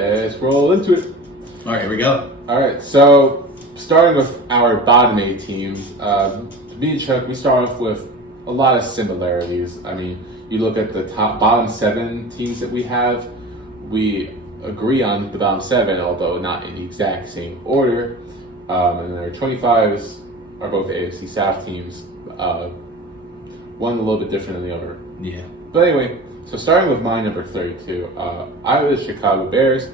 let's roll into it. All right, here we go. All right, so starting with our bottom 8 teams, me and Chuck, we start off with a lot of similarities. I mean, you look at the bottom 7 teams that we have, we agree on the bottom 7, although not in the exact same order. And our 25s are both AFC South teams, one a little bit different than the other. Yeah. But anyway, so starting with my number 32, I have the Chicago Bears.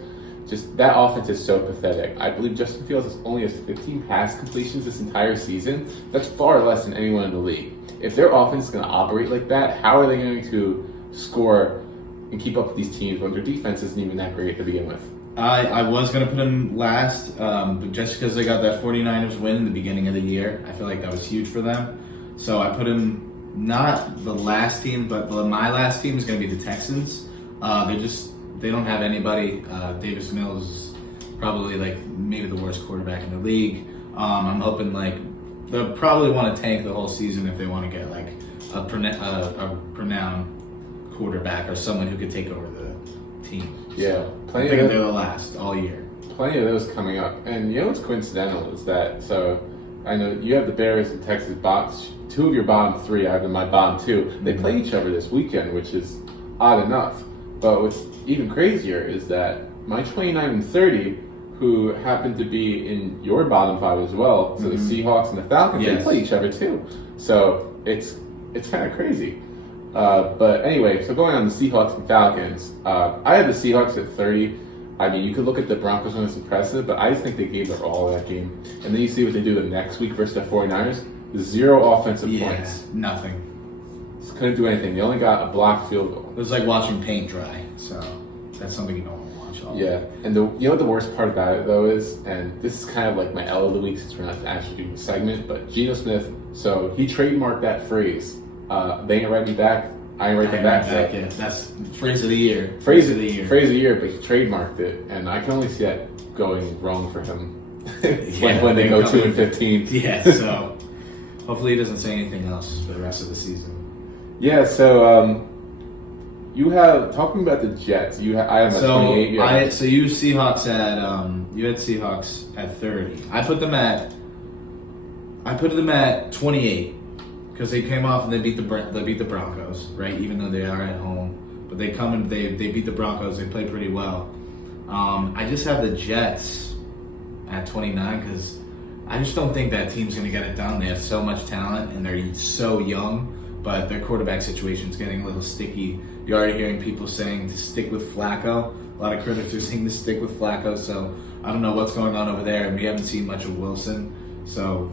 Just that offense is so pathetic. I believe Justin Fields only has 15 pass completions this entire season. That's far less than anyone in the league. If their offense is going to operate like that, how are they going to score and keep up with these teams when their defense isn't even that great to begin with? I was going to put them last, but just because they got that 49ers win in the beginning of the year, I feel like that was huge for them. So I put them not the last team, but my last team is going to be the Texans. They don't have anybody. Davis Mills is probably like maybe the worst quarterback in the league. I'm hoping like they'll probably want to tank the whole season if they want to get like a renowned quarterback or someone who could take over the team. Yeah, So I think they're the last all year. Plenty of those coming up. And you know what's coincidental is that, so I know you have the Bears and Texas bots. 2 of your bottom 3, I have in my bottom 2. They play each other this weekend, which is odd enough. But what's even crazier is that my 29 and 30, who happen to be in your bottom 5 as well, so the Seahawks and the Falcons, they play each other too. So it's kind of crazy. But anyway, so going on the Seahawks and Falcons, I had the Seahawks at 30. I mean, you could look at the Broncos when it's impressive, but I just think they gave their all that game. And then you see what they do the next week versus the 49ers. 0 offensive points. Nothing. Just couldn't do anything. They only got a blocked field goal. It was like watching paint dry. So that's something you don't want to watch. Yeah, and you know what the worst part about it though is, and this is kind of like my L of the week since we're not actually doing the segment, but Geno Smith, so he trademarked that phrase. They ain't write me back, I ain't write them back. Yeah, that's phrase of the year. Phrase of the year, but he trademarked it, and I can only see that going wrong for him when they go 2-15. Yeah, so hopefully he doesn't say anything else for the rest of the season. Yeah, so you have talking about the Jets. I have 28. So you Seahawks at you had Seahawks at 30. I put them at 28 because they came off and they beat the Broncos, right? Even though they are at home, but they come and they beat the Broncos. They play pretty well. I just have the Jets at 29 because I just don't think that team's going to get it done. They have so much talent and they're so young. But their quarterback situation is getting a little sticky. You're already hearing people saying to stick with Flacco. A lot of critics are saying to stick with Flacco. So I don't know what's going on over there. And we haven't seen much of Wilson. So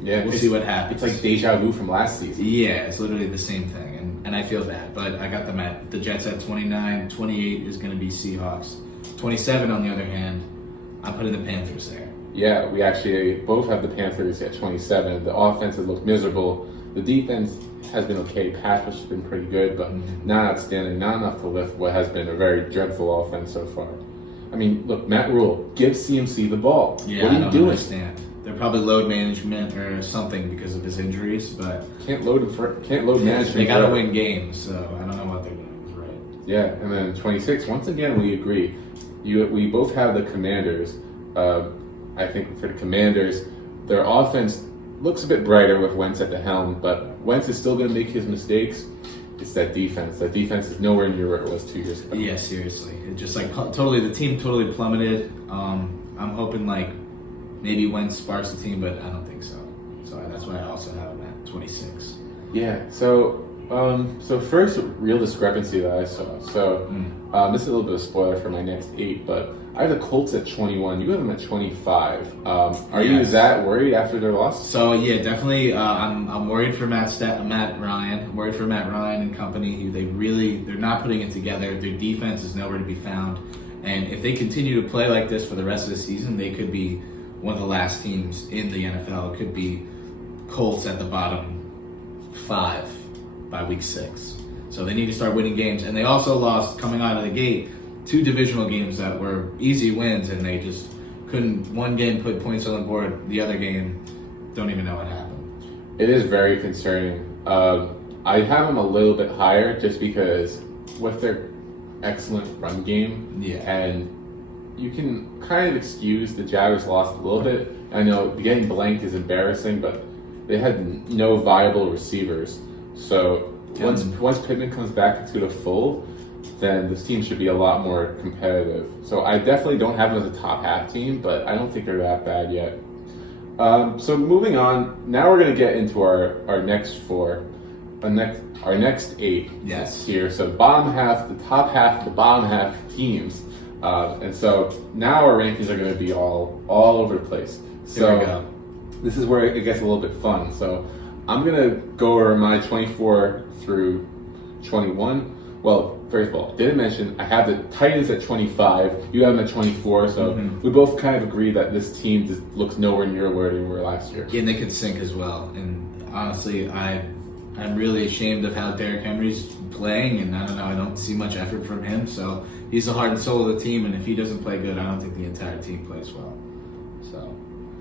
yeah, we'll see what happens. It's like deja vu from last season. Yeah, it's literally the same thing. And I feel bad. But I got them at the Jets at 29. 28 is going to be Seahawks. 27, on the other hand, I'm putting the Panthers there. Yeah, we actually both have the Panthers at 27. The offense has looked miserable. The defense has been okay. Pass rush has been pretty good, but not outstanding, not enough to lift what has been a very dreadful offense so far. I mean, look, Matt Rule, give CMC the ball. Yeah, what are you doing? Understand. They're probably load management or something because of his injuries, but can't load management. They got to win games, so I don't know what they're doing. Right? Yeah, and then 26. Once again, we agree. We both have the Commanders. I think for the Commanders, their offense looks a bit brighter with Wentz at the helm, but Wentz is still going to make his mistakes. It's that defense. That defense is nowhere near where it was 2 years ago. Yeah, seriously. It just like the team totally plummeted. I'm hoping like maybe Wentz sparks the team, but I don't think so. So that's why I also have him at 26. Yeah. So first real discrepancy that I saw. So this is a little bit of a spoiler for my next 8, but I have the Colts at 21. You have them at 25. Are you that worried after their loss? So yeah, definitely. I'm worried for Matt Ryan. I'm worried for Matt Ryan and company. They're not putting it together. Their defense is nowhere to be found. And if they continue to play like this for the rest of the season, they could be one of the last teams in the NFL. It could be Colts at the bottom 5 by week 6. So they need to start winning games. And they also lost coming out of the gate 2 divisional games that were easy wins, and they just couldn't. One game put points on the board, the other game don't even know what happened. It is very concerning. I have them a little bit higher just because with their excellent run game and you can kind of excuse the Jaguars lost a little bit. I know getting blanked is embarrassing, but they had no viable receivers. So once Pittman comes back into the fold, then this team should be a lot more competitive. So I definitely don't have them as a top half team, but I don't think they're that bad yet. So moving on, now we're going to get into our next four, our next eight. Yes. Here. So bottom half, the top half, the bottom half teams. And so now our rankings are going to be all over the place. So Here we go. This is where it gets a little bit fun. So I'm going to go over my 24 through 21. Well, first of all, didn't mention I have the Titans at 25. You have them at 24. So we both kind of agree that this team just looks nowhere near where they were last year. Yeah, and they could sink as well. And honestly, I'm really ashamed of how Derrick Henry's playing, and I don't know, I don't see much effort from him. So he's the heart and soul of the team, and if he doesn't play good, I don't think the entire team plays well. So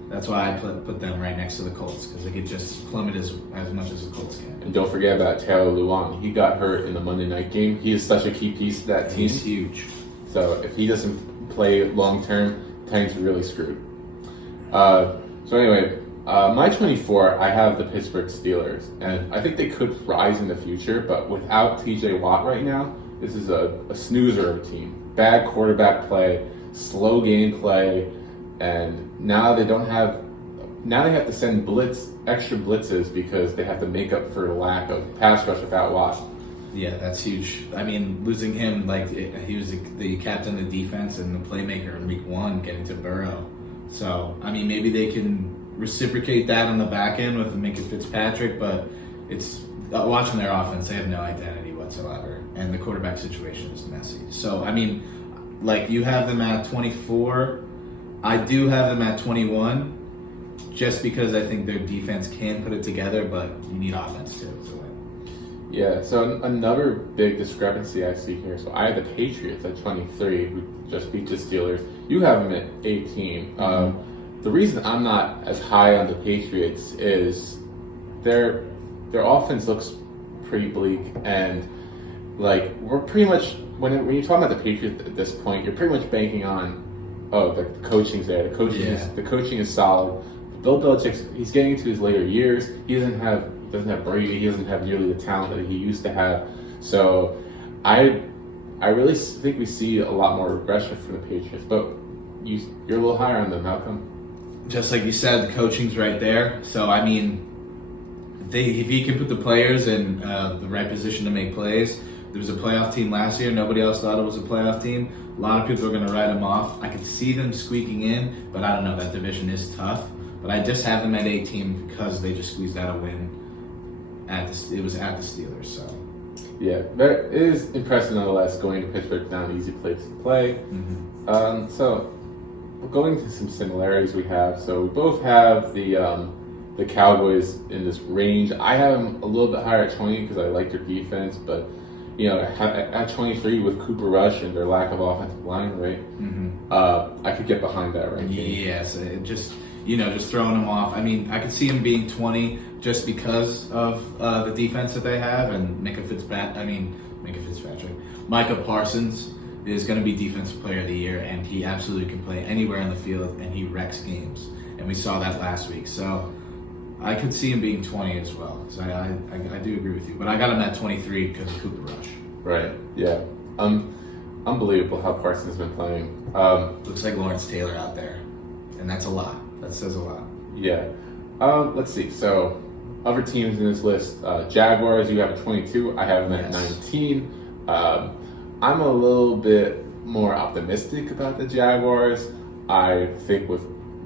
that's why I put them right next to the Colts, because they could just plummet as much as the Colts can. And don't forget about Taylor Lewan. He got hurt in the Monday night game. He is such a key piece to that team. He's huge. So if he doesn't play long term, Titans are really screwed. So anyway, my 24, I have the Pittsburgh Steelers, and I think they could rise in the future, but without T.J. Watt right now, this is a snoozer of a team. Bad quarterback play, slow game play, and now they have to send extra blitzes because they have to make up for the lack of pass rush without Watt. Yeah, that's huge. I mean, losing him, he was the captain of the defense and the playmaker in week 1, getting to Burrow. So, I mean, maybe they can reciprocate that on the back end with Minka Fitzpatrick, but it's watching their offense, they have no identity whatsoever, and the quarterback situation is messy. So, I mean, you have them at 24. I do have them at 21, just because I think their defense can put it together, but you need offense too to win. Yeah, so another big discrepancy I see here. So I have the Patriots at 23, who just beat the Steelers. You have them at 18. The reason I'm not as high on the Patriots is their offense looks pretty bleak, and we're pretty much when you're talking about the Patriots at this point, you're pretty much banking on the coaching's there. The coaching is solid. Bill Belichick, he's getting into his later years. He doesn't have Brady. He doesn't have nearly the talent that he used to have. So I really think we see a lot more regression from the Patriots. But you're a little higher on them. How come? Just like you said, the coaching's right there. So, I mean, if he can put the players in the right position to make plays, there was a playoff team last year. Nobody else thought it was a playoff team. A lot of people are going to write them off. I could see them squeaking in, but I don't know. That division is tough. But I just have them at 18 because they just squeezed out a win. It was at the Steelers, so. Yeah, but it is impressive nonetheless. Going to Pittsburgh, not an easy place to play. So, going to some similarities we have. So we both have the Cowboys in this range. I have them a little bit higher at 20 because I like their defense, but at 23 with Cooper Rush and their lack of offensive line, right? I could get behind that ranking. Yes, just throwing them off. I mean, I could see them being 20 just because of the defense that they have, and Minka Fitzpatrick. Micah Parsons is going to be Defensive Player of the Year, and he absolutely can play anywhere on the field, and he wrecks games. And we saw that last week. So I could see him being 20 as well. So I do agree with you. But I got him at 23 because of Cooper Rush. Right, yeah. Unbelievable how Parsons has been playing. Looks like Lawrence Taylor out there. And that's a lot. That says a lot. Yeah. Let's see. So other teams in this list, Jaguars, you have at 22. I have them at 19. I'm a little bit more optimistic about the Jaguars. I think with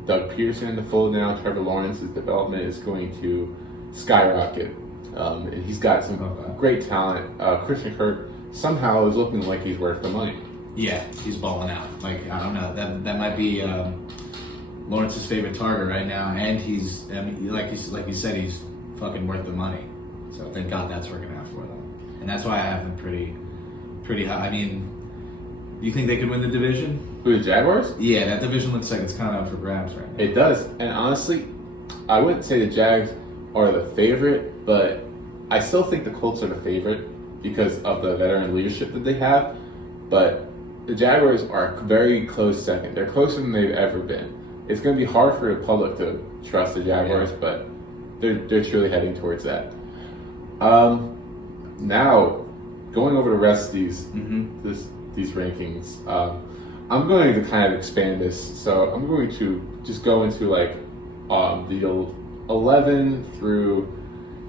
Doug Peterson in the fold now, Trevor Lawrence's development is going to skyrocket. And he's got some great talent. Christian Kirk somehow is looking like he's worth the money. Yeah, he's balling out. I don't know. That might be Lawrence's favorite target right now, and like you said, he's fucking worth the money. So thank God that's working out for them, and that's why I have them pretty high. I mean, do you think they could win the division? Who, the Jaguars? Yeah, that division looks like it's kind of up for grabs right now. It does, and honestly, I wouldn't say the Jags are the favorite, but I still think the Colts are the favorite because of the veteran leadership that they have. But the Jaguars are a very close second. They're closer than they've ever been. It's going to be hard for the public to trust the Jaguars, but they're truly heading towards that. Now, going over the rest of these rankings, I'm going to kind of expand this. So I'm going to just go into like the 11 through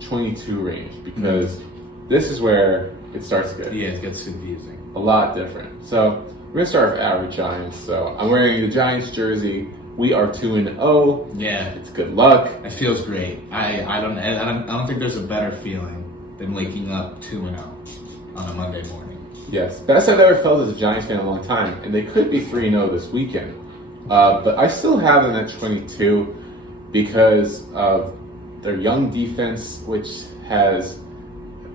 22 range, because this is where it starts to get it gets confusing. A lot different. So we're gonna start with our Giants. So I'm wearing the Giants jersey. We are 2-0. Yeah, it's good luck. It feels great. I don't think there's a better feeling than waking up 2-0 on a Monday morning. Yes, best I've ever felt as a Giants fan in a long time, and they could be 3-0 this weekend. But I still have them at 22 because of their young defense, which has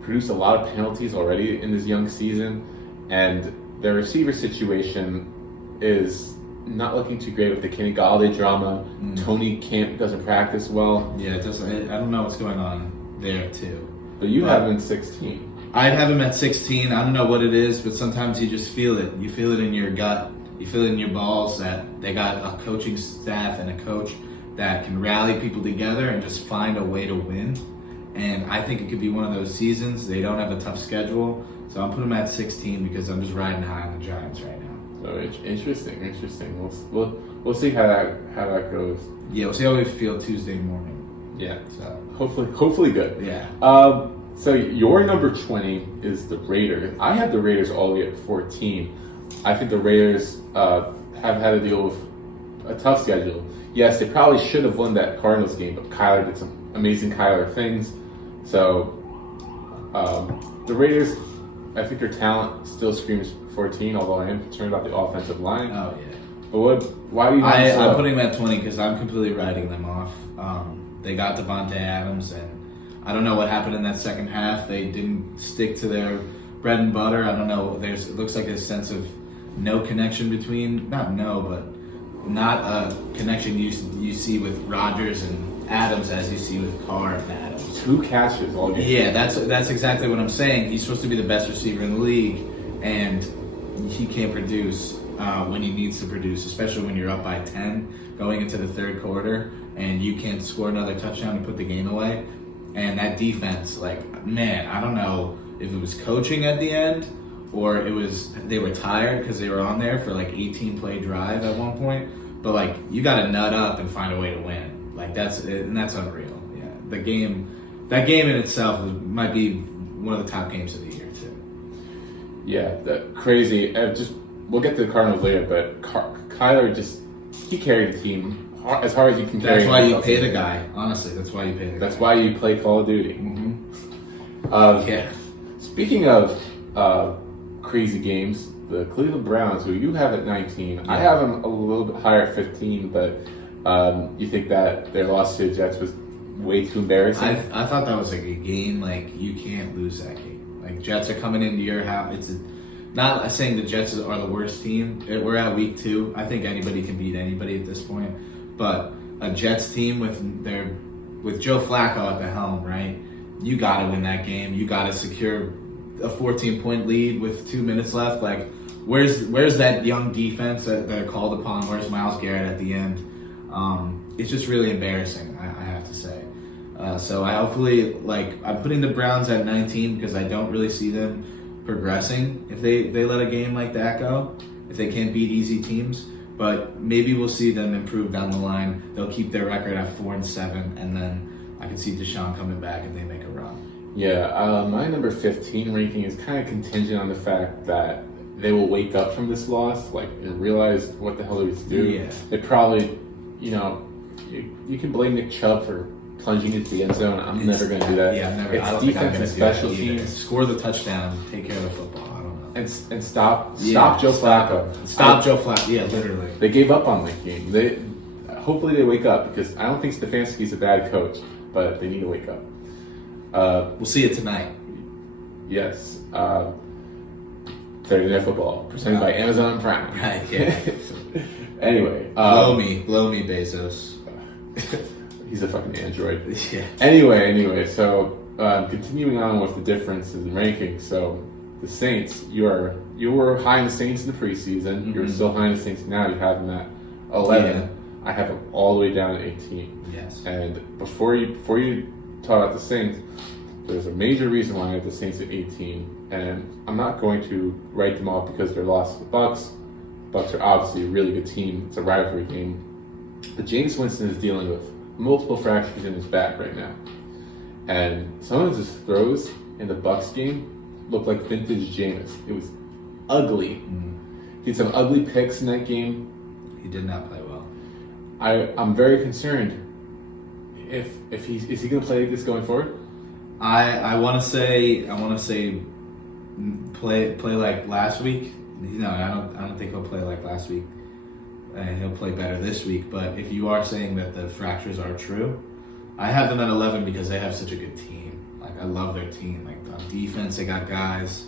produced a lot of penalties already in this young season, and their receiver situation is not looking too great with the Kenny Galladay drama. Tony doesn't practice well. Yeah, it doesn't. I don't know what's going on there too. But you have him in 16. I'd have him at 16. I don't know what it is, but sometimes you just feel it. You feel it in your gut. You feel it in your balls that they got a coaching staff and a coach that can rally people together and just find a way to win. And I think it could be one of those seasons. They don't have a tough schedule, so I'm putting them at 16 because I'm just riding high on the Giants right now. So interesting. We'll see how that goes. Yeah, we'll see how we feel Tuesday morning. Yeah, so hopefully good. Yeah. So your number 20 is the Raiders. I have the Raiders all the way at 14. I think the Raiders have had to deal with a tough schedule. Yes, they probably should have won that Cardinals game, but Kyler did some amazing Kyler things. So the Raiders, I think their talent still screams 14, although I am concerned about the offensive line. Oh, yeah. But why do you have them so I'm putting them at 20 because I'm completely writing them off. They got Devontae Adams, and I don't know what happened in that second half. They didn't stick to their bread and butter. I don't know. It looks like a sense of no connection between, not a connection you see with Rodgers and Adams as you see with Carr and Adams. 2 catches all game. Yeah, that's exactly what I'm saying. He's supposed to be the best receiver in the league, and he can't produce when he needs to produce, especially when you're up by 10 going into the third quarter and you can't score another touchdown to put the game away. And that defense, man, I don't know if it was coaching at the end or they were tired because they were on there for 18-play drive at one point. But you got to nut up and find a way to win. That's unreal. Yeah, that game in itself might be one of the top games of the year too. Yeah, crazy. We'll get to the Cardinals later, but Kyler he carried the team as hard as you can carry. That's why you pay the guy. Honestly, that's why you pay the guy. That's why you play Call of Duty. Mm-hmm. Yeah. Speaking of crazy games, the Cleveland Browns, who you have at 19, I have them a little bit higher at 15, but you think that their loss to the Jets was way too embarrassing? I thought that was a game you can't lose that game. Jets are coming into your house. Not saying the Jets are the worst team. We're at week 2. I think anybody can beat anybody at this point. But a Jets team with Joe Flacco at the helm, right? You got to win that game. You got to secure a 14-point lead with 2 minutes left. Where's that young defense that are called upon? Where's Myles Garrett at the end? It's just really embarrassing, I have to say. So I hopefully, I'm putting the Browns at 19 because I don't really see them progressing if they let a game like that go, if they can't beat easy teams. But maybe we'll see them improve down the line. They'll keep their record at 4-7, and then I can see Deshaun coming back and they make a run. Yeah, my number 15 ranking is kind of contingent on the fact that they will wake up from this loss, and realize what the hell they was do. Yeah. They probably, you can blame Nick Chubb for plunging into the end zone. I'm never going to do that. Yeah, I'm never. It's I don't think I'm defense going and to do that special either. teams. Score the touchdown, take care of the football. I don't know. And stop Joe Flacco. Stop Joe Flacco. Yeah, literally. They gave up on that game. Hopefully they wake up, because I don't think Stefanski's a bad coach, but they need to wake up. We'll see it tonight. Yes. Thursday Night Football, presented by Amazon Prime. Right, yeah. Anyway. Blow me, Bezos. He's a fucking android. Yeah. Anyway, so continuing on with the differences in rankings. So the Saints. You were high in the Saints in the preseason. You're still high in the Saints now. You have them at 11. Yeah. I have them all the way down at 18. Yes. And before you talk about the Saints, there's a major reason why I have the Saints at 18. And I'm not going to write them off because they're lost to the Bucks. Bucks are obviously a really good team. It's a rivalry game. But Jameis Winston is dealing with multiple fractures in his back right now. And some of his throws in the Bucks game looked like vintage Jameis. It was ugly. He had some ugly picks in that game. He did not play well. I'm very concerned. Is he going to play this going forward? I want to say play like last week. No, I don't think he'll play like last week. He'll play better this week. But if you are saying that the fractures are true, I have them at 11 because they have such a good team. Like, I love their team. Like, on defense, they got guys.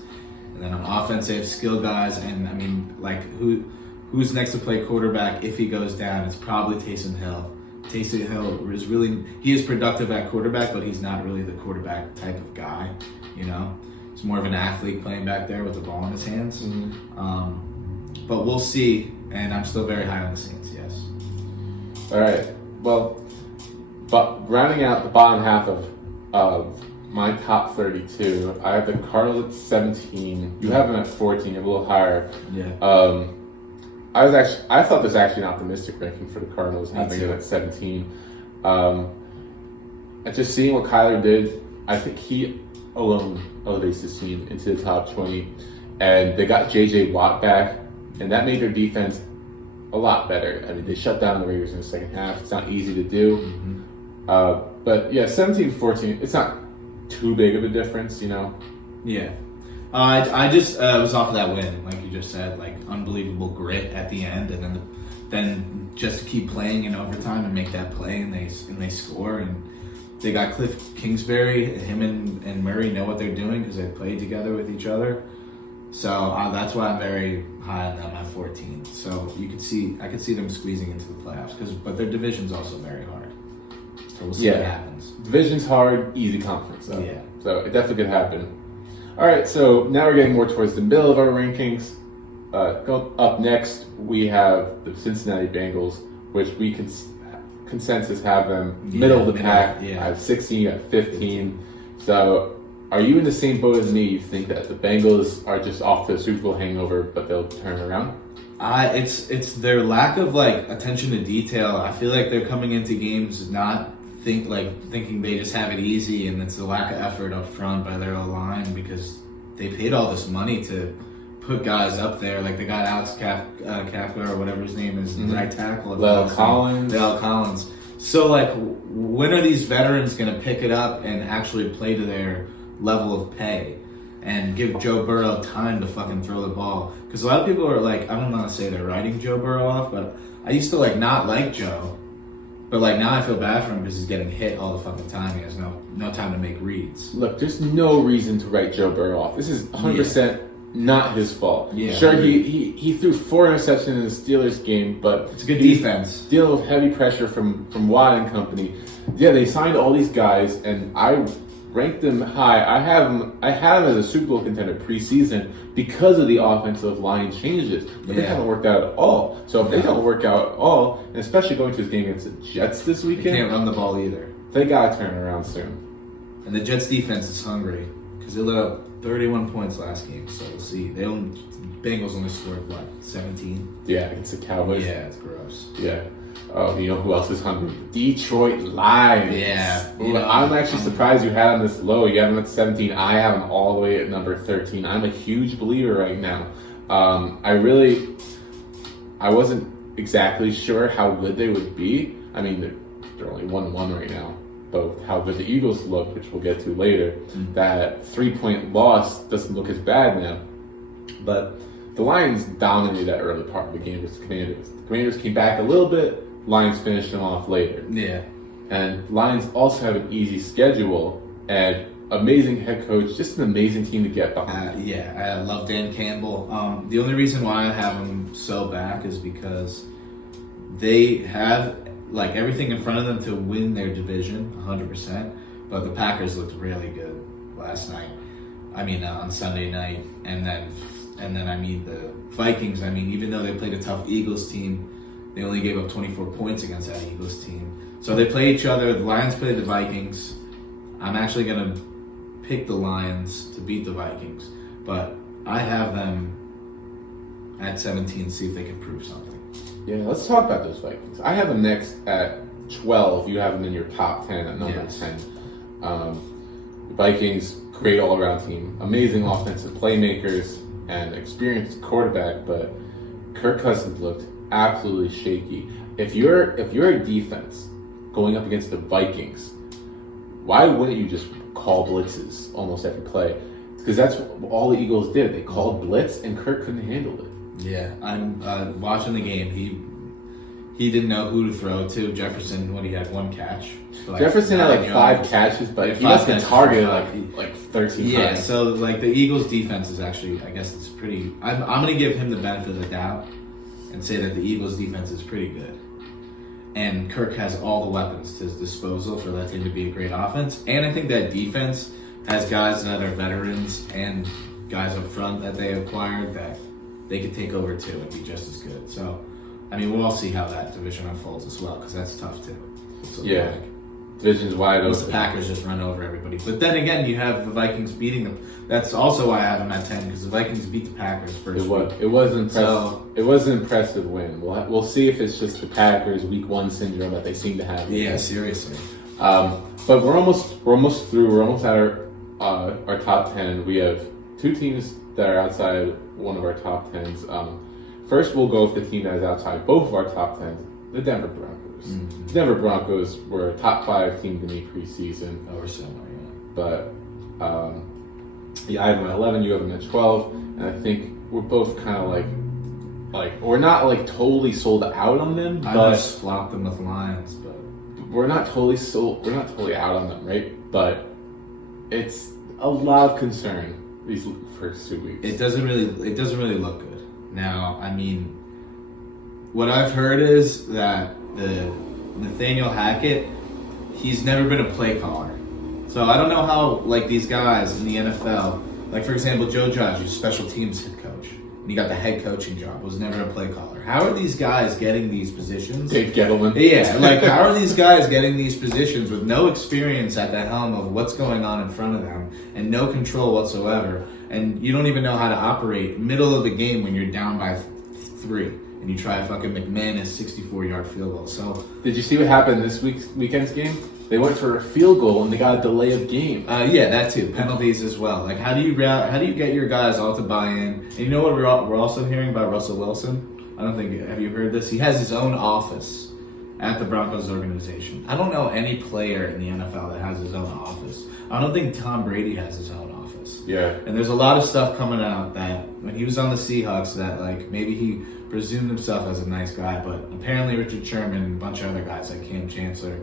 And then on offense, they have skill guys. And, I mean, like, who's next to play quarterback if he goes down? It's probably Taysom Hill. Taysom Hill is really... He is productive at quarterback, but he's not really the quarterback type of guy, you know? He's more of an athlete playing back there with the ball in his hands. But we'll see. And I'm still very high on the Saints, yes. All right. Well... But rounding out the bottom half of my top 32, I have the Cardinals at 17. You have them at 14, a little higher. Yeah. I thought this was actually an optimistic ranking for the Cardinals, having it at 17. And just seeing what Kyler did, I think he alone elevates this team into the top 20. And they got J.J. Watt back, and that made their defense a lot better. I mean, they shut down the Raiders in the second half. It's not easy to do. But yeah, 17-14, it's not too big of a difference, you know? Yeah. I just was off of that win, like you just said, like unbelievable grit at the end, and then just to keep playing in overtime and make that play, and they score, and they got Cliff Kingsbury. Him and Murray know what they're doing because they played together with each other. So that's why I'm very high on them at 14. So I could see them squeezing into the playoffs, but their division's also very hard. So we'll see what happens. Division's hard, easy conference though. Yeah. So it definitely could happen. All right, so now we're getting more towards the middle of our rankings. Up next, we have the Cincinnati Bengals, which we consensus have them middle of the pack. Yeah. I have 16, you have 15. So are you in the same boat as me? You think that the Bengals are just off to a Super Bowl hangover, but they'll turn around? It's their lack of like attention to detail. I feel like they're coming into games not thinking they just have it easy, and it's the lack of effort up front by their O-line because they paid all this money to put guys up there. Like they got Alex Kapler or whatever his name is, right tackle. Lyle Collins. So like, when are these veterans going to pick it up and actually play to their level of pay and give Joe Burrow time to fucking throw the ball? Because a lot of people are like, I don't want to say they're writing Joe Burrow off, but I used to like not like Joe. But like now I feel bad for him because he's getting hit all the fucking time. He has no time to make reads. Look, there's no reason to write Joe Burrow off. This is 100% not his fault. Yeah, sure, he threw 4 interceptions in the Steelers game, but it's a good defense. Dealing with heavy pressure from Watt and company. Yeah, they signed all these guys, and I ranked them high. I had them as a Super Bowl contender preseason because of the offensive line changes, but they haven't worked out at all. So if they don't work out at all, and especially going to this game against the Jets this weekend, they can't run the ball either. They gotta turn around soon. And the Jets defense is hungry because they let up 31 points last game. So we'll see. Bengals only scored 17? Yeah, against the Cowboys. Yeah, it's gross. Yeah. Oh, you know who else is hungry? Detroit Lions. Yeah. I'm actually surprised you had them this low. You have them at 17. I have them all the way at number 13. I'm a huge believer right now. I wasn't exactly sure how good they would be. I mean, they're only 1-1 right now. But how good the Eagles look, which we'll get to later, that 3-point loss doesn't look as bad now. But the Lions dominated that early part of the game versus the Commanders. The Commanders came back a little bit. Lions finished them off later. Yeah. And Lions also have an easy schedule and amazing head coach, just an amazing team to get behind. I love Dan Campbell. The only reason why I have them so back is because they have like everything in front of them to win their division 100%, but the Packers looked really good last night. on Sunday night, and then the Vikings. Even though they played a tough Eagles team, they only gave up 24 points against that Eagles team. So they play each other. The Lions play the Vikings. I'm actually gonna pick the Lions to beat the Vikings, but I have them at 17. See if they can prove something. Yeah, let's talk about those Vikings. I have them next at 12. You have them in your top 10 at number 10. Vikings, great all-around team, amazing offensive playmakers, and experienced quarterback. But Kirk Cousins looked absolutely shaky. If you're a defense going up against the Vikings, why wouldn't you just call blitzes almost every play? Because that's all the Eagles did. They called blitz, and Kirk couldn't handle it. Yeah, I'm watching the game. He didn't know who to throw to. Jefferson, when he had one catch. Jefferson had 5 catches, but he must have targeted like 13 times. Yeah, so the Eagles' defense is actually, I guess it's pretty. I'm going to give him the benefit of the doubt and say that the Eagles' defense is pretty good. And Kirk has all the weapons to his disposal for that team to be a great offense. And I think that defense has guys that are veterans and guys up front that they acquired that they could take over too and be just as good. So, we'll all see how that division unfolds as well, because that's tough too. Yeah, division's wide open. The Packers just run over everybody. But then again, you have the Vikings beating them. That's also why I have them at 10, because the Vikings beat the Packers first week. It was impressive. It was an impressive win. We'll see if it's just the Packers Week 1 syndrome that they seem to have. Yeah, seriously. But we're almost through. We're almost at our top 10. We have 2 teams that are outside one of our top 10s. First, we'll go with the team that is outside both of our top 10s, the Denver Broncos. Mm-hmm. The Denver Broncos were a top 5 team to me preseason. Or similar, yeah. But, I have them at 11, you have them at 12, and I think we're both kind of like we're not totally sold out on them. I but just flopped them with Lions, but we're not totally out on them, right? But it's a lot of concern these first 2 weeks. it doesn't really look good. Now, what I've heard is that the Nathaniel Hackett, he's never been a play caller. So I don't know how these guys in the NFL, for example, Joe Judge, who's special teams head coach, and he got the head coaching job, was never a play caller. How are these guys getting these positions? Dave Gettleman. Yeah, how are these guys getting these positions with no experience at the helm of what's going on in front of them and no control whatsoever? And you don't even know how to operate middle of the game when you're down by 3 and you try a fucking McManus 64-yard field goal. So did you see what happened this weekend's game? They went for a field goal and they got a delay of game. Yeah, that too. Penalties as well. How do you get your guys all to buy in? And you know what we're also hearing about Russell Wilson? Have you heard this? He has his own office at the Broncos organization. I don't know any player in the NFL that has his own office. I don't think Tom Brady has his own office. Yeah. And there's a lot of stuff coming out that when he was on the Seahawks that maybe he presumed himself as a nice guy, but apparently Richard Sherman and a bunch of other guys like Cam Chancellor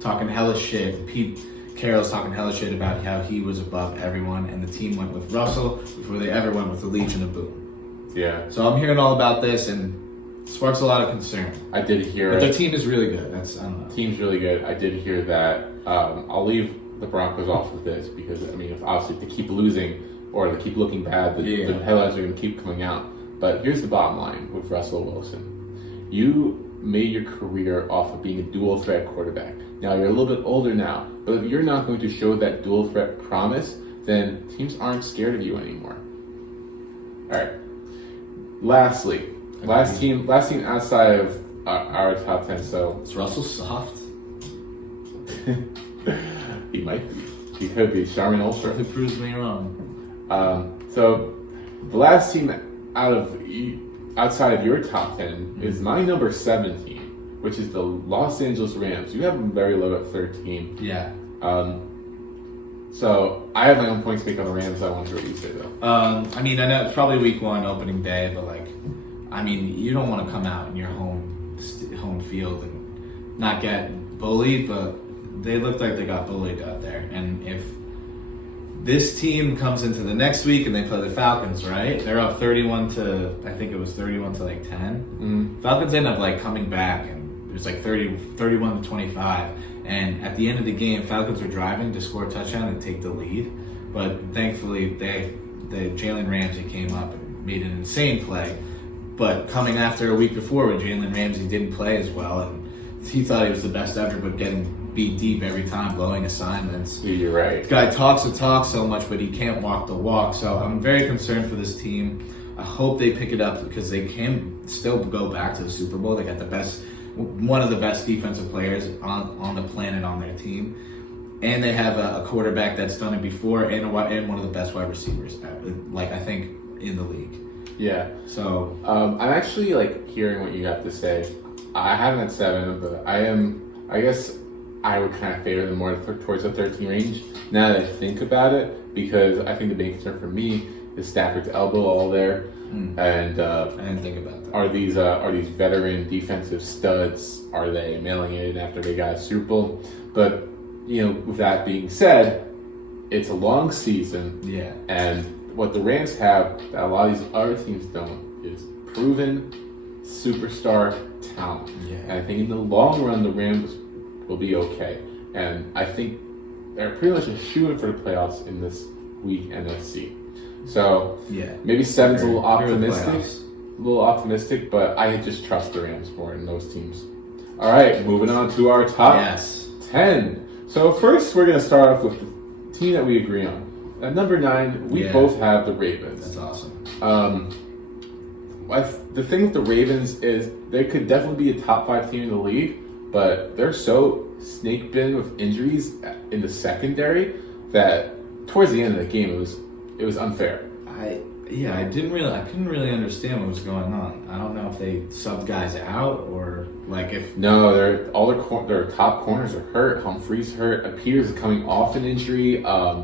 talking hella shit. Pete Carroll's talking hella shit about how he was above everyone, and the team went with Russell before they ever went with the Legion of Boom. Yeah. So I'm hearing all about this, and it sparks a lot of concern. I did hear but their team is really good. I don't know. Team's really good. I did hear that. I'll leave the Broncos off of this because if they keep losing or they keep looking bad, the headlines are going to keep coming out. But here's the bottom line with Russell Wilson: you made your career off of being a dual threat quarterback. Now you're a little bit older now, but if you're not going to show that dual threat promise, then teams aren't scared of you anymore. All right. Lastly, last team outside of our top 10. So is Russell soft? He might be. He could be. Charmin Ulster. If it proves me wrong. So the last team outside of your top 10 is my number 17, which is the Los Angeles Rams. You have them very low at 13. Yeah. So I have my own points to make on the Rams. I want to hear what you say though. I know it's probably week 1 opening day, but you don't want to come out in your home field and not get bullied, but they looked like they got bullied out there. And if this team comes into the next week and they play the Falcons, right? They're up 31 to 10. Falcons end up coming back, and it was 31 to 25. And at the end of the game, Falcons were driving to score a touchdown and take the lead. But thankfully, the Jalen Ramsey came up and made an insane play. But coming after a week before when Jalen Ramsey didn't play as well, and he thought he was the best ever, but getting beat deep every time, blowing assignments. Yeah, you're right. The guy talks the talk so much, but he can't walk the walk. So I'm very concerned for this team. I hope they pick it up because they can still go back to the Super Bowl. They got one of the best defensive players on the planet on their team. And they have a quarterback that's done it before and one of the best wide receivers, I think, in the league. Yeah. So I'm actually hearing what you have to say. I have them at 7, but I guess I would kind of favor them more towards the 13 range now that I think about it, because I think the big concern for me is Stafford's elbow all there. And I didn't think about that. Are these veteran defensive studs? Are they mailing it in after they got a Super Bowl? But with that being said, it's a long season. Yeah. And what the Rams have that a lot of these other teams don't is proven superstar talent. Yeah. And I think in the long run, the Rams will be okay. And I think they're pretty much a shoo-in for the playoffs in this week NFC. So maybe 7's a little optimistic, but I just trust the Rams more in those teams. All right, moving on to our top 10. So first, we're going to start off with the team that we agree on. At number 9, we both have the Ravens. That's awesome. The thing with the Ravens is they could definitely be a top 5 team in the league, but they're so snake bitten with injuries in the secondary that towards the end of the game it was unfair. I couldn't really understand what was going on. I don't know if they subbed guys out or if their top corners are hurt. Humphrey's hurt. Peters is coming off an injury.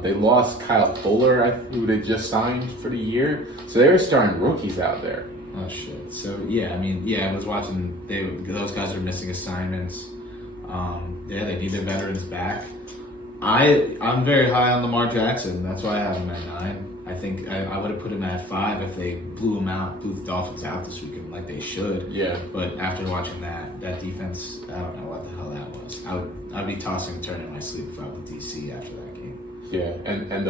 They lost Kyle Fuller, who they just signed for the year. So they were starting rookies out there. Oh shit. So I was watching. Those guys are missing assignments. They need their veterans back. I'm very high on Lamar Jackson. That's why I have him at 9. I think I would have put him at 5 if they blew the Dolphins out this weekend like they should. Yeah. But after watching that defense, I don't know what the hell that was. I'd be tossing and turning in my sleep if I was in DC after that game. Yeah, and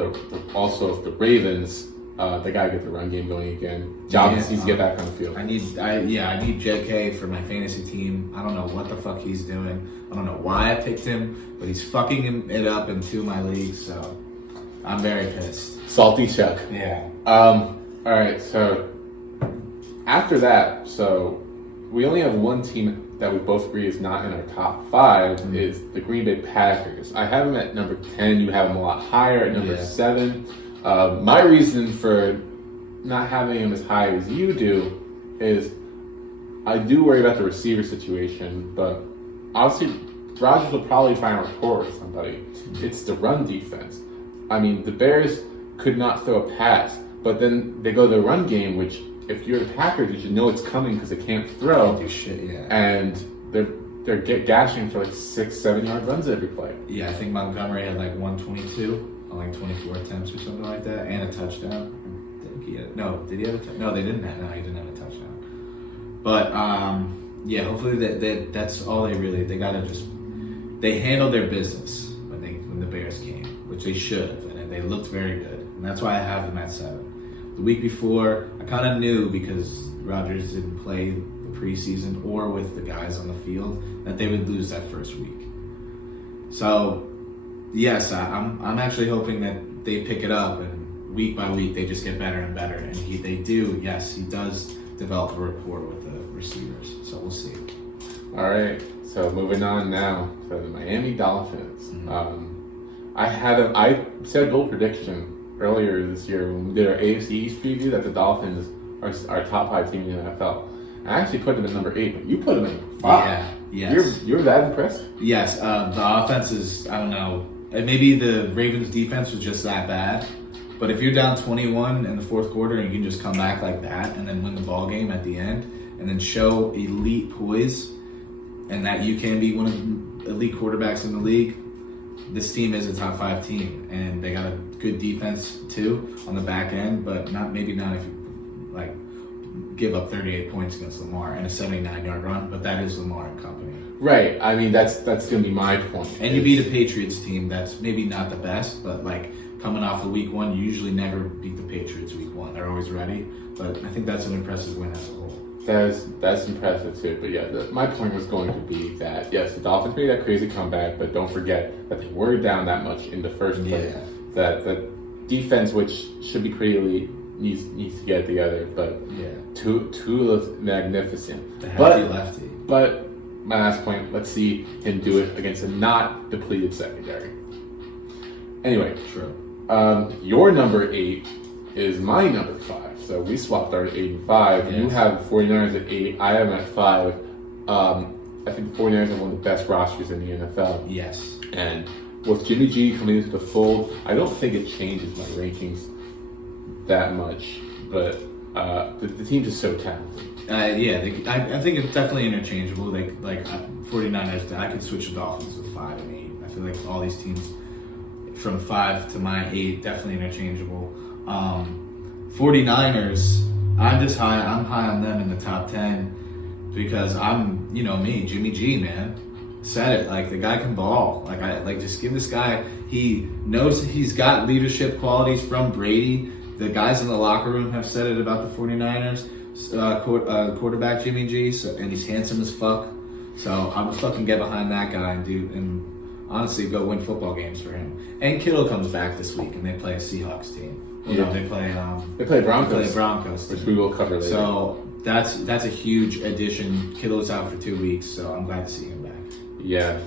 also the Ravens, they gotta get the run game going again. Jones needs to get back on the field. I need JK for my fantasy team. I don't know what the fuck he's doing. I don't know why I picked him, but he's fucking it up in 2 of my leagues. So I'm very pissed. Salty Chuck. Yeah. All right. So after that, we only have one team that we both agree is not in our top 5 is the Green Bay Packers. I have them at number 10. You have them a lot higher at number 7. My reason for not having them as high as you do is I do worry about the receiver situation, but obviously Rodgers will probably find a rapport with somebody. It's the run defense. I mean, the Bears could not throw a pass, but then they go to the run game, which if you're the Packers, you should know it's coming because they can't throw. Can't do shit, yeah. And they're gashing for 6-7 yard runs every play. Yeah, I think Montgomery had 122 on 24 attempts or something like that, and a touchdown. Did he have a touchdown? No, he didn't have a touchdown. But hopefully that's all they gotta they handled their business when the Bears came, which they should have, and they looked very good. And that's why I have them at 7. The week before, I kind of knew because Rodgers didn't play the preseason or with the guys on the field that they would lose that first week. So, yes, I'm actually hoping that they pick it up and week by week they just get better and better. And he does develop a rapport with the receivers. So we'll see. All right. So moving on now to the Miami Dolphins. I said a bold prediction earlier this year when we did our AFC East preview that the Dolphins are our top 5 team in the NFL. I actually put them at number 8, but you put them in 5. Yeah, yes. You're that impressed? Yes. The offense is, I don't know, maybe the Ravens defense was just that bad. But if you're down 21 in the fourth quarter and you can just come back like that and then win the ball game at the end and then show elite poise and that you can be one of the elite quarterbacks in the league, this team is a top 5 team, and they got a good defense too on the back end, but not if you give up 38 points against Lamar and a 79-yard run, but that is Lamar and company. Right. I mean, that's going to be my point. And you beat a Patriots team that's maybe not the best, but coming off of week 1. You usually never beat the Patriots week 1. They're always ready. But I think that's an impressive win as a whole. That's impressive too. But yeah, my point was going to be that yes, the Dolphins made that crazy comeback, but don't forget that they were down that much in the first place. Yeah. That defense, which should be pretty elite, needs to get it together. But Yeah. Tua looks magnificent. The hefty lefty. But my last point, let's see him do it against a not depleted secondary. Anyway, True. your number 8 is my number 5. So we swapped our 8 and 5. Yes. You have the 49ers at 8. I have them at 5. I think the 49ers are one of the best rosters in the NFL. Yes. And with Jimmy G coming into the fold, I don't think it changes my rankings that much. But the team's just so talented. I think it's definitely interchangeable. Like 49ers, I could switch the Dolphins with 5 and 8. I feel like all these teams from 5 to my 8 definitely interchangeable. 49ers, I'm high on them in the top 10 because I'm, me, Jimmy G, man. Said it, like the guy can ball. Just give this guy, he knows he's got leadership qualities from Brady. The guys in the locker room have said it about the 49ers. Quarterback Jimmy G, and he's handsome as fuck. So I'm gonna fucking get behind that guy and honestly go win football games for him. And Kittle comes back this week, and they play a Seahawks team. They play Broncos, which we will cover later. So that's a huge addition. Kittle's out for 2 weeks, so I'm glad to see him back. Yeah,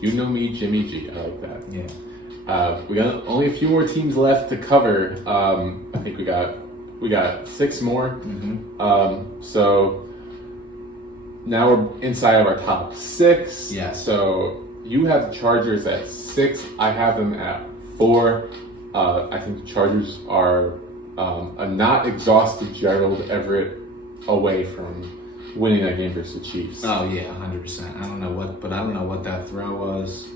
you know me, Jimmy G. I like that. Yeah. We got only a few more teams left to cover. I think we got 6 more. Mm-hmm. So now we're inside of our top 6. Yeah. So you have the Chargers at 6. I have them at 4. I think the Chargers are a not exhausted Gerald Everett away from winning that game versus the Chiefs. Oh yeah, 100%. I don't know what that throw was.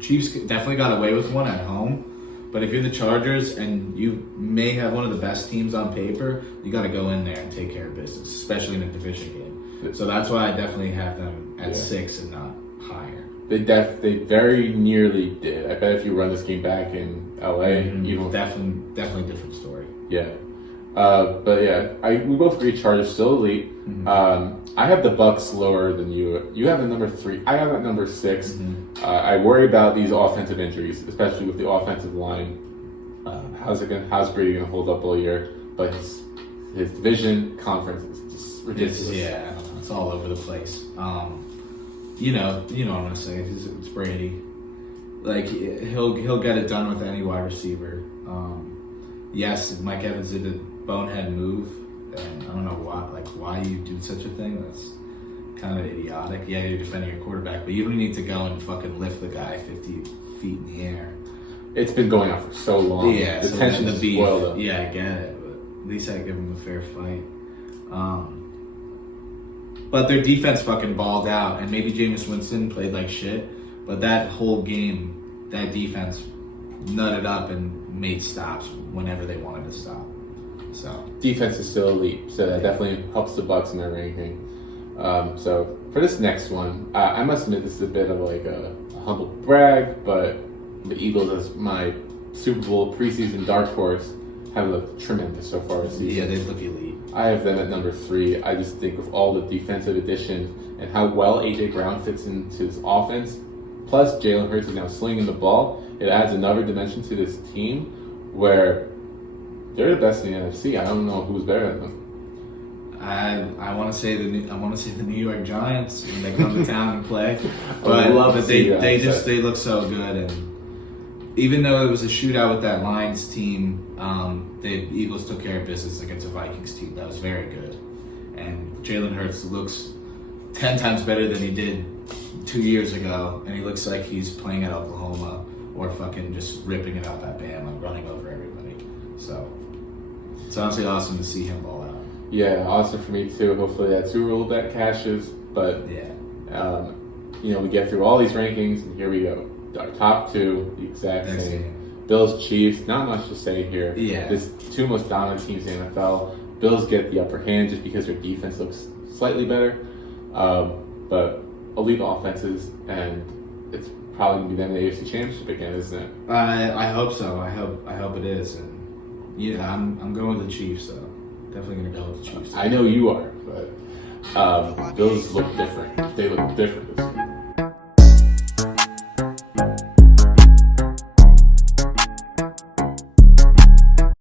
Chiefs definitely got away with one at home. But if you're the Chargers and you may have one of the best teams on paper, you got to go in there and take care of business, especially in a division game. So that's why I definitely have them at 6 and not higher. They very nearly did. I bet if you run this game back in LA, definitely different story. Yeah. But yeah, we both agree Chargers still elite. Mm-hmm. I have the Bucks lower than you. You have it number 3. I have it number 6. Mm-hmm. I worry about these offensive injuries, especially with the offensive line. How's Brady gonna hold up all year? But his division conference is just ridiculous. It's all over the place. You know what I'm gonna say. It's Brady. Like he'll get it done with any wide receiver. Yes, Mike Evans did a bonehead move, and I don't know why you do such a thing. That's kind of idiotic. Yeah, you're defending your quarterback, but you don't need to go and fucking lift the guy 50 feet in the air. It's been going on for so long. Yeah, the tension is boiled up. Yeah, I get it, but at least I give him a fair fight. But their defense fucking balled out, and maybe Jameis Winston played like shit, but that whole game, that defense nutted up and made stops whenever they wanted to stop. So defense is still elite, so that definitely helps the Bucks in their ranking. So for this next one, I must admit this is a bit of like a humble brag, but the Eagles as my Super Bowl preseason dark horse have looked tremendous so far this season. Yeah, they look elite. I have them at number 3. I just think with all the defensive additions and how well A.J. Brown fits into this offense, plus Jalen Hurts is now slinging the ball, it adds another dimension to this team where they're the best in the NFC. I don't know who's better than them. I want to say the New York Giants when they come to town and play, but they look so good. And even though it was a shootout with that Lions team, the Eagles took care of business against a Vikings team that was very good. And Jalen Hurts looks 10 times better than he did 2 years ago, and he looks like he's playing at Oklahoma or fucking just ripping it up at Bama, running over everybody. So it's honestly awesome to see him ball out. Yeah, awesome for me too. Hopefully that Super Bowl bet cashes. But yeah, we get through all these rankings, and here we go. Our top 2, the exact Next same. game. Bills, Chiefs. Not much to say here. Yeah, This 2 most dominant teams in the NFL. Bills get the upper hand just because their defense looks slightly better, but elite offenses, and it's probably gonna be then the AFC Championship again, isn't it? I hope so. I hope it is. And yeah, I'm going with the Chiefs. So definitely gonna go with the Chiefs. I know you are, but Bills look different. They look different this